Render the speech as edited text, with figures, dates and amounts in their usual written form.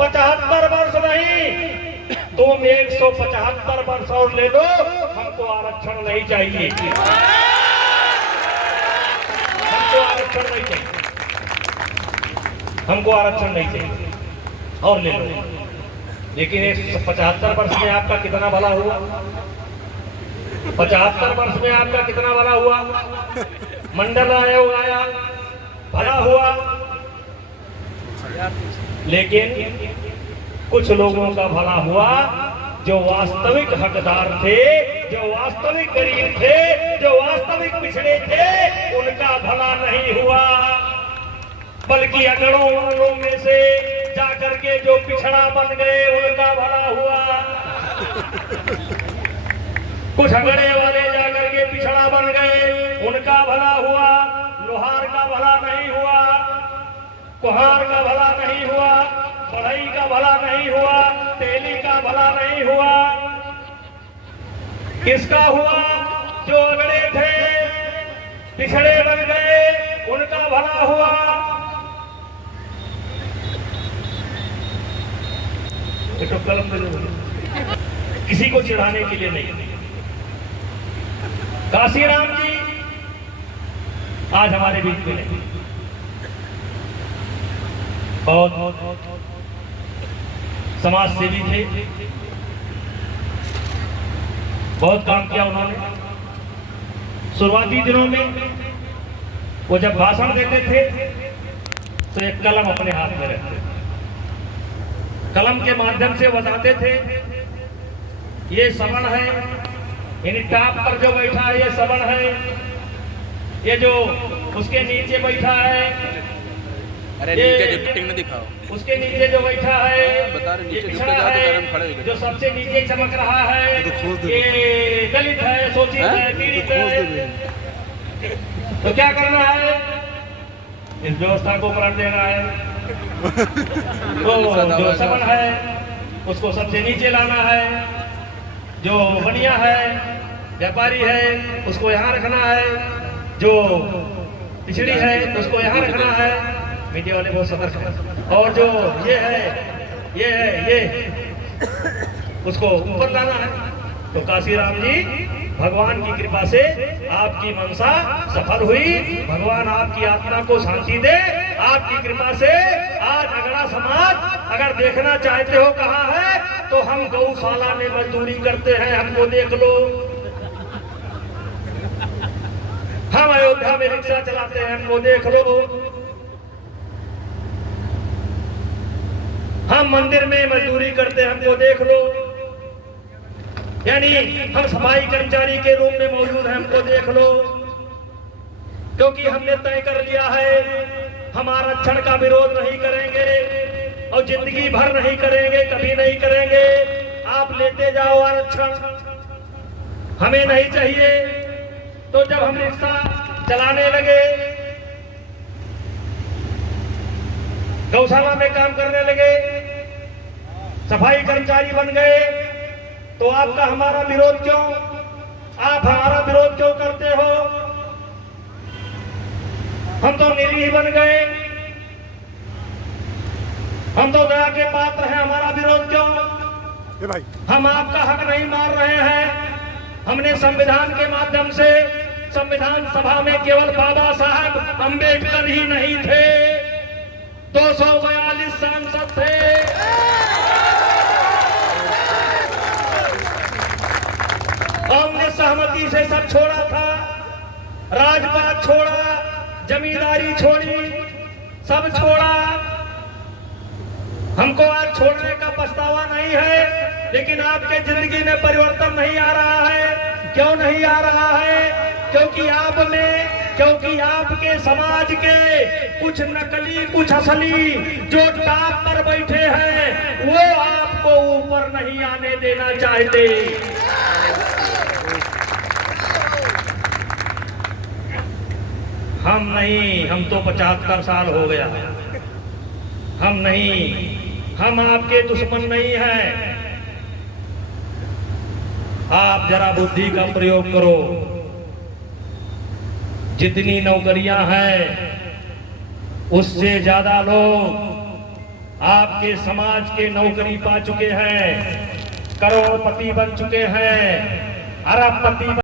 75 वर्ष नहीं, तुम 175 वर्ष और ले लो, हमको आरक्षण नहीं चाहिए, हमको आरक्षण नहीं चाहिए, हमको आरक्षण नहीं चाहिए, और ले लो। लेकिन 75 वर्ष में आपका कितना भला हुआ? 75 वर्ष में आपका कितना भला हुआ? मंडल आयोग आया, भला हुआ, लेकिन कुछ लोगों का भला हुआ जो वास्तविक हकदार थे, जो वास्तविक गरीब थे, जो वास्तविक पिछड़े थे, उनका भला नहीं हुआ, बल्कि अगड़ों वालों में से जाकर के जो पिछड़ा बन गए उनका भला हुआ। कुछ अगड़े वाले जाकर के पिछड़ा बन गए, उनका भला हुआ। लोहार का भला नहीं हुआ, कुम्हार का भला नहीं हुआ, बढ़ई का भला नहीं हुआ, तेली का भला नहीं हुआ। किसका हुआ? जो अगड़े थे, पिछड़े बन गए, उनका भला हुआ। तो कलम किसी को चिढ़ाने के लिए नहीं। काशीराम जी आज हमारे बीच में नहीं, बहुत समाज सेवी थे, बहुत काम किया उन्होंने। शुरुआती दिनों में वो जब भाषण देते थे तो एक कलम अपने हाथ में रखते थे, कलम के माध्यम से बताते थे ये सवर्ण है, यानी टॉप पर जो बैठा है ये सवर्ण है, ये जो उसके नीचे बैठा है, अरे नीचे डिप्टिंग में दिखाओ, उसके नीचे जो बैठा है बता रहे ये नीचे पिछड़ा है, जो सबसे नीचे चमक रहा है ये दलित है, शोषित है, पीड़ित है। तो क्या करना है? इस व्यवस्था को पलट देना है। तो जो सवर्ण है उसको सबसे नीचे लाना है, जो बनिया है, व्यापारी है, उसको यहाँ रखना है, जो पिछड़ी है उसको यहाँ रखना है। मीडिया वाले बहुत सतर्क हैं। और जो ये उसको ऊपर लाना है। तो काशीराम जी भगवान की कृपा से आपकी मनसा सफल हुई, भगवान आपकी आत्मा को शांति दे। आपकी कृपा से आज अगड़ा समाज अगर देखना चाहते हो कहाँ है, तो हम गौशाला में मजदूरी करते हैं, हमको देख लो। हम अयोध्या में रिक्शा चलाते हैं, हमको देख लो। हम मंदिर में मजदूरी करते हैं, हमको देख लो। यानी हम सफाई कर्मचारी के रूप में मौजूद हैं, हमको देख लो। क्योंकि हमने तय कर लिया है हम आरक्षण का विरोध नहीं करेंगे और जिंदगी भर नहीं करेंगे, कभी नहीं करेंगे। आप लेते जाओ आरक्षण, हमें नहीं चाहिए। तो जब हम रिक्शा चलाने लगे, गौशाला में काम करने लगे, सफाई कर्मचारी बन गए, तो आपका हमारा विरोध क्यों? आप हमारा विरोध क्यों करते हो? हम तो निरीह बन गए, हम तो दया के पात्र हैं, हमारा विरोध क्यों? भाई हम आपका हक नहीं मार रहे हैं। हमने संविधान के माध्यम से, संविधान सभा में केवल बाबा साहब अंबेडकर ही नहीं थे, 242 सांसद थे। हमने सहमति से सब छोड़ा था, राजपाट छोड़ा, जमींदारी छोड़ी, सब छोड़ा। हमको आज छोड़ने का पछतावा नहीं है, लेकिन आपके जिंदगी में परिवर्तन नहीं आ रहा है। क्यों नहीं आ रहा है? क्योंकि आप में, क्योंकि आपके समाज के कुछ नकली, कुछ असली जो टॉप पर बैठे हैं, वो आपको ऊपर नहीं आने देना चाहते। हम नहीं, हम तो 75 साल हो गया। हम नहीं, हम आपके दुश्मन नहीं हैं। आप जरा बुद्धि का प्रयोग करो। जितनी नौकरियां हैं उससे ज्यादा लोग आपके समाज के नौकरी पा चुके हैं, करोड़पति बन चुके हैं, अरबपति